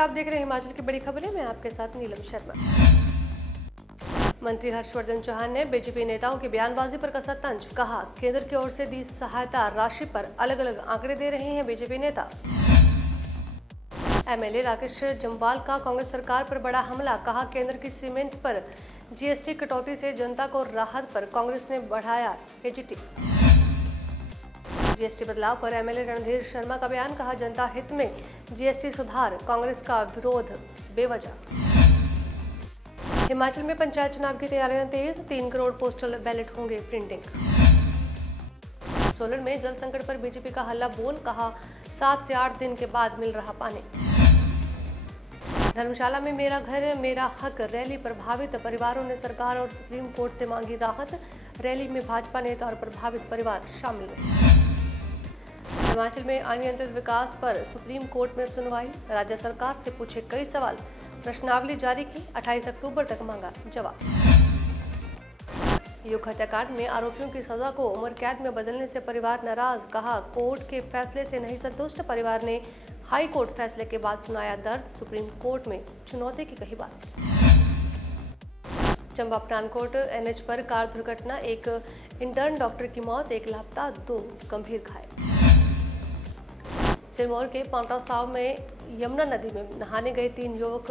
आप देख रहे हैं हिमाचल की बड़ी खबरें। मैं आपके साथ नीलम शर्मा। मंत्री हर्षवर्धन चौहान ने बीजेपी नेताओं की बयानबाजी पर कसा तंज। कहा, केंद्र की ओर से दी सहायता राशि पर अलग अलग आंकड़े दे रहे हैं बीजेपी नेता। एमएलए राकेश जम्वाल का कांग्रेस सरकार पर बड़ा हमला। कहा, केंद्र की सीमेंट पर जीएसटी कटौती से जनता को राहत पर कांग्रेस ने बढ़ाया एजीटी। जीएसटी बदलाव पर एमएलए रणधीर शर्मा का बयान। कहा, जनता हित में जीएसटी सुधार, कांग्रेस का विरोध बेवजह। हिमाचल में पंचायत चुनाव की तैयारियां तेज। 3 करोड़ पोस्टल बैलेट होंगे प्रिंटिंग। सोलन में जल संकट पर बीजेपी का हल्ला बोल। कहा, 7 से 8 दिन के बाद मिल रहा पानी। धर्मशाला में मेरा घर मेरा हक रैली। प्रभावित परिवारों ने सरकार और सुप्रीम कोर्ट से मांगी राहत। रैली में भाजपा नेता और प्रभावित परिवार शामिल रहे। हिमाचल में अनियंत्रित विकास पर सुप्रीम कोर्ट में सुनवाई। राज्य सरकार से पूछे कई सवाल। प्रश्नावली जारी की। 28 अक्टूबर तक मांगा जवाब। युग हत्याकांड में आरोपियों की सजा को उम्र कैद में बदलने से परिवार नाराज। कहा, कोर्ट के फैसले से नहीं संतुष्ट। परिवार ने हाई कोर्ट फैसले के बाद सुनाया दर्द। सुप्रीम कोर्ट में चुनौती की कही बात। चंबा पठानकोट एनएच पर कार दुर्घटना। एक इंटर्न डॉक्टर की मौत, एक लापता, 2 गंभीर घायल। सिरमौर के पांवटा साव में यमुना नदी में नहाने गए 3 युवक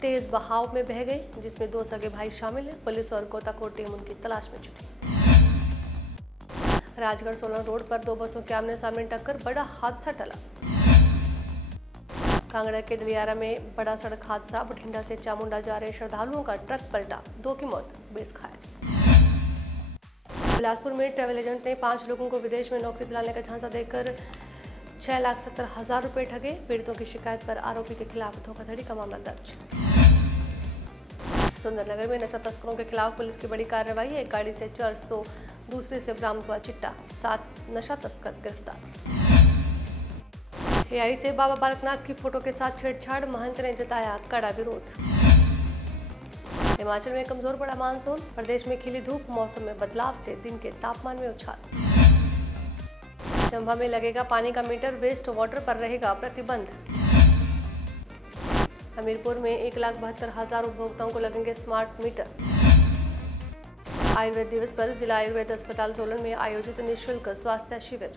तेज बहाव में बह गए, जिसमें 2 सगे भाई शामिल हैं। पुलिस और गोताखोर टीम उनकी तलाश में जुटी। राजगढ़ सोलन रोड पर 2 बसों के आमने सामने टक्कर, बड़ा हादसा टला। कांगड़ा के दलियारा में बड़ा सड़क हादसा। बठिंडा से चामुंडा जा रहे श्रद्धालुओं का ट्रक पलटा, 2 की मौत, 20 घायल। बिलासपुर में ट्रैवल एजेंट ने 5 लोगों को विदेश में नौकरी दिलाने का झांसा देकर 6,70,000 रुपए ठगे। पीड़ितों की शिकायत पर आरोपी के खिलाफ धोखाधड़ी का मामला दर्ज। सुंदरनगर में नशा तस्करों के खिलाफ पुलिस की बड़ी कार्रवाई। एक गाड़ी से चर्च तो दूसरे से बरामद हुआ चिट्टा। 7 नशा तस्कर गिरफ्तार। एआई से बाबा बालकनाथ की फोटो के साथ छेड़छाड़। महंत ने जताया कड़ा विरोध। हिमाचल में कमजोर पड़ा मानसून। प्रदेश में खिली धूप। मौसम में बदलाव से दिन के तापमान में उछाल। चंबा में लगेगा पानी का मीटर। वेस्ट वाटर पर रहेगा प्रतिबंध। हमीरपुर में 1,72,000 उपभोक्ताओं को लगेंगे स्मार्ट मीटर। आयुर्वेद दिवस पर जिला आयुर्वेद अस्पताल सोलन में आयोजित निःशुल्क स्वास्थ्य शिविर।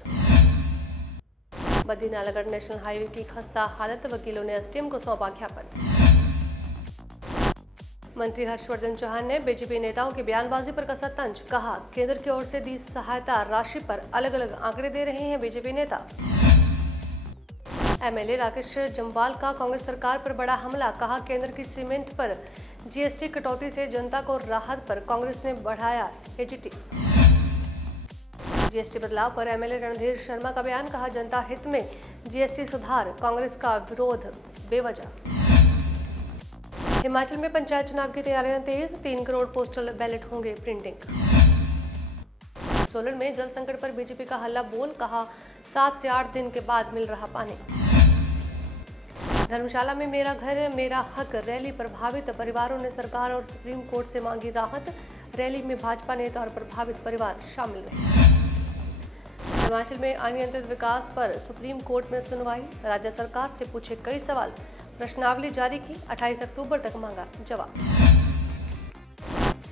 बद्रीनालागढ़ नेशनल हाईवे की खस्ता हालत। वकीलों ने एसडीएम को सौंपा ज्ञापन। मंत्री हर्षवर्धन चौहान ने बीजेपी नेताओं की बयानबाजी पर कसा तंज। कहा, केंद्र की ओर से दी सहायता राशि पर अलग अलग आंकड़े दे रहे हैं बीजेपी नेता। एमएलए राकेश जम्वाल का कांग्रेस सरकार पर बड़ा हमला। कहा, केंद्र की सीमेंट पर जीएसटी कटौती से जनता को राहत पर कांग्रेस ने बढ़ाया एजीटी। जीएसटी बदलाव पर एमएलए रणधीर शर्मा का बयान। कहा, जनता हित में जीएसटी सुधार, कांग्रेस का विरोध बेवजह। हिमाचल में पंचायत चुनाव की तैयारियां तेज। 3 करोड़ पोस्टल बैलेट होंगे प्रिंटिंग। सोलन में जल संकट पर बीजेपी का हल्ला बोल। कहा, 7 से 8 दिन के बाद मिल रहा पानी। धर्मशाला में मेरा घर मेरा हक रैली। प्रभावित परिवारों ने सरकार और सुप्रीम कोर्ट से मांगी राहत। रैली में भाजपा नेता और प्रभावित परिवार शामिल रहे। हिमाचल में अनियंत्रित विकास पर सुप्रीम कोर्ट में सुनवाई। राज्य सरकार से पूछे कई सवाल। प्रश्नावली जारी की। 28 अक्टूबर तक मांगा जवाब।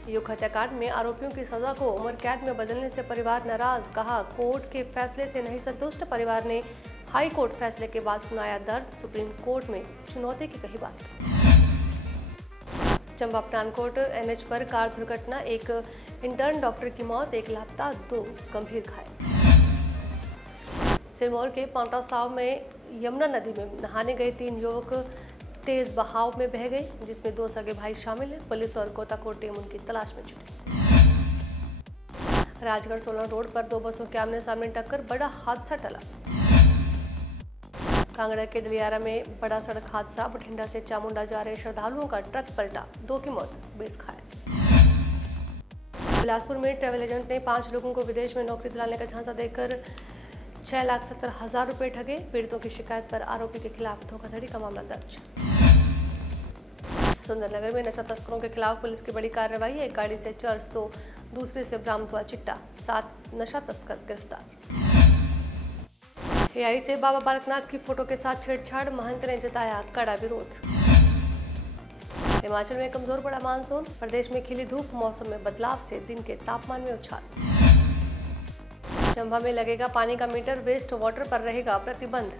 युग हत्याकांड में आरोपियों की सजा को उम्र कैद में बदलने से परिवार नाराज। कहा, कोर्ट के फैसले से नहीं संतुष्ट। परिवार ने हाई कोर्ट फैसले के बाद सुनाया दर्द। सुप्रीम कोर्ट में चुनौती की कही बात। चंबा पठानकोट एनएच पर कार दुर्घटना। एक इंटर्न डॉक्टर की मौत, एक लापता, 2 गंभीर घायल। सिरमौर के पांवटा साव में यमुना नदी में नहाने गए 3 युवक तेज बहाव में बह गए, जिसमें 2 सगे भाई शामिल हैं। पुलिस और गोताखोर टीम उनकी तलाश में जुटी। राजगढ़ सोलन रोड पर 2 बसों के आमने सामने टक्कर, बड़ा हादसा टला। कांगड़ा के दलियारा में बड़ा सड़क हादसा। बठिंडा से चामुंडा जा रहे श्रद्धालुओं का ट्रक पलटा, 2 की मौत, 20 घायल। बिलासपुर में ट्रैवल एजेंट ने 5 लोगों को विदेश में नौकरी दिलाने का झांसा देकर 6,70,000 रुपए ठगे। पीड़ितों की शिकायत पर आरोपी के खिलाफ धोखाधड़ी का मामला दर्ज। सुंदरनगर में नशा तस्करों के खिलाफ पुलिस की बड़ी कार्रवाई। एक गाड़ी से चर्च तो दूसरे से बरामद हुआ चिट्टा। 7 नशा तस्कर गिरफ्तार। एआई से बाबा बालकनाथ की फोटो के साथ छेड़छाड़, महंत ने जताया कड़ा विरोध। हिमाचल में कमजोर पड़ा मानसून, प्रदेश में खिली धूप, मौसम में बदलाव से दिन के तापमान में उछाल। चंबा में लगेगा पानी का मीटर, वेस्ट वाटर पर रहेगा प्रतिबंध।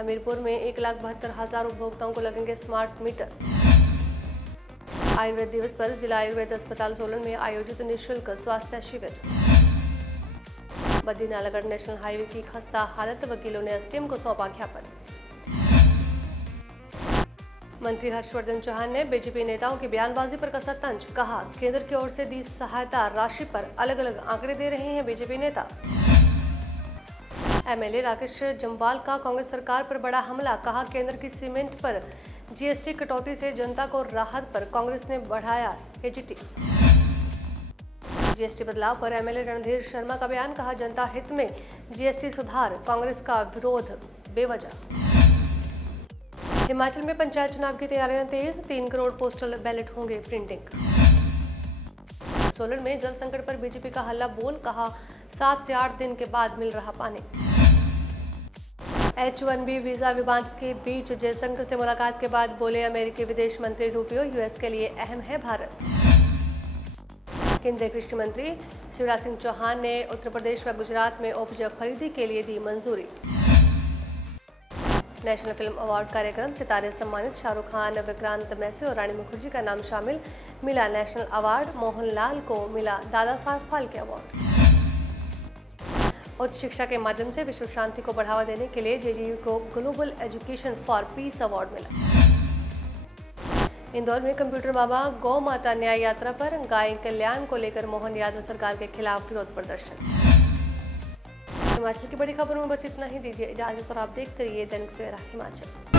हमीरपुर में 1,72,000 उपभोक्ताओं को लगेंगे स्मार्ट मीटर। आयुर्वेद दिवस पर जिला आयुर्वेद अस्पताल सोलन में आयोजित निःशुल्क स्वास्थ्य शिविर। बद्दी नालागढ़ नेशनल हाईवे की खस्ता हालत, वकीलों ने एसडीएम को सौंपा ज्ञापन। मंत्री हर्षवर्धन चौहान ने बीजेपी नेताओं की बयानबाजी पर कसा तंज, कहा केंद्र की ओर से दी सहायता राशि पर अलग अलग आंकड़े दे रहे हैं बीजेपी नेता। एमएलए राकेश जम्वाल का कांग्रेस सरकार पर बड़ा हमला, कहा केंद्र की सीमेंट पर जीएसटी कटौती से जनता को राहत पर कांग्रेस ने बढ़ाया एजीटी। जीएसटी बदलाव पर एमएलए रणधीर शर्मा का बयान, कहा जनता हित में जीएसटी सुधार, कांग्रेस का विरोध बेवजह। हिमाचल में पंचायत चुनाव की तैयारियां तेज, 3 करोड़ पोस्टल बैलेट होंगे प्रिंटिंग। सोलन में जल संकट पर बीजेपी का हल्ला बोल, कहा 7 से 8 दिन के बाद मिल रहा पानी। H-1B वीजा विवाद के बीच जयशंकर से मुलाकात के बाद बोले अमेरिकी विदेश मंत्री रूपियो, यूएस के लिए अहम है भारत। केंद्रीय कृषि मंत्री शिवराज सिंह चौहान ने उत्तर प्रदेश व गुजरात में उपज खरीदी के लिए दी मंजूरी। नेशनल फिल्म अवार्ड कार्यक्रम, सितारे सम्मानित, शाहरुख खान, विक्रांत मैसी और रानी मुखर्जी का नाम शामिल। मिला नेशनल अवार्ड, मोहनलाल को मिला दादा साहब फाल्के अवार्ड। उच्च शिक्षा के माध्यम से विश्व शांति को बढ़ावा देने के लिए जेजीयू को global education for peace award मिला। इंदौर में कंप्यूटर बाबा गौ माता न्याय यात्रा पर गाय कल्याण को लेकर मोहन यादव सरकार के खिलाफ विरोध प्रदर्शन। हिमाचल की बड़ी खबरों में बस इतना ही, दीजिए इजाजत और आप देखते रहिए दैनिक सवेरा हिमाचल।